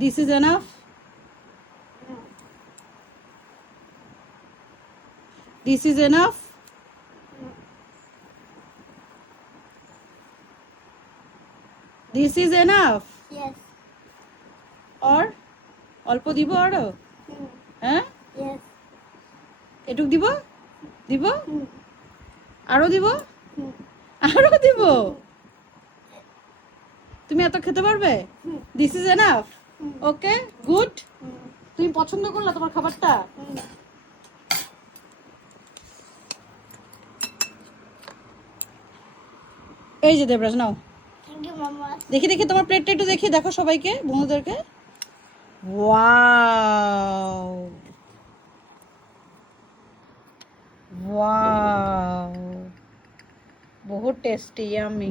This is enough. This is enough. This is enough. Yes. Or অল্প দিব আরো? হ্যাঁ? Yes. এটুক দিব? দিব? Hmm. আরো দিব? Hmm. আরো দিব? তুমি এত খেতে পারবে? This is enough. ওকে, গুড। তুমি পছন্দ করলা তোমার খাবারটা? এই যে দেবরাজ নাও। Thank you, Mama. দেখি দেখি তোমার প্লেটটা একটু দেখি, দেখো সবাইকে, বন্ধুদেরকে। ওয়াও, ওয়াও, বহুত টেস্টি, ইয়াম্মি।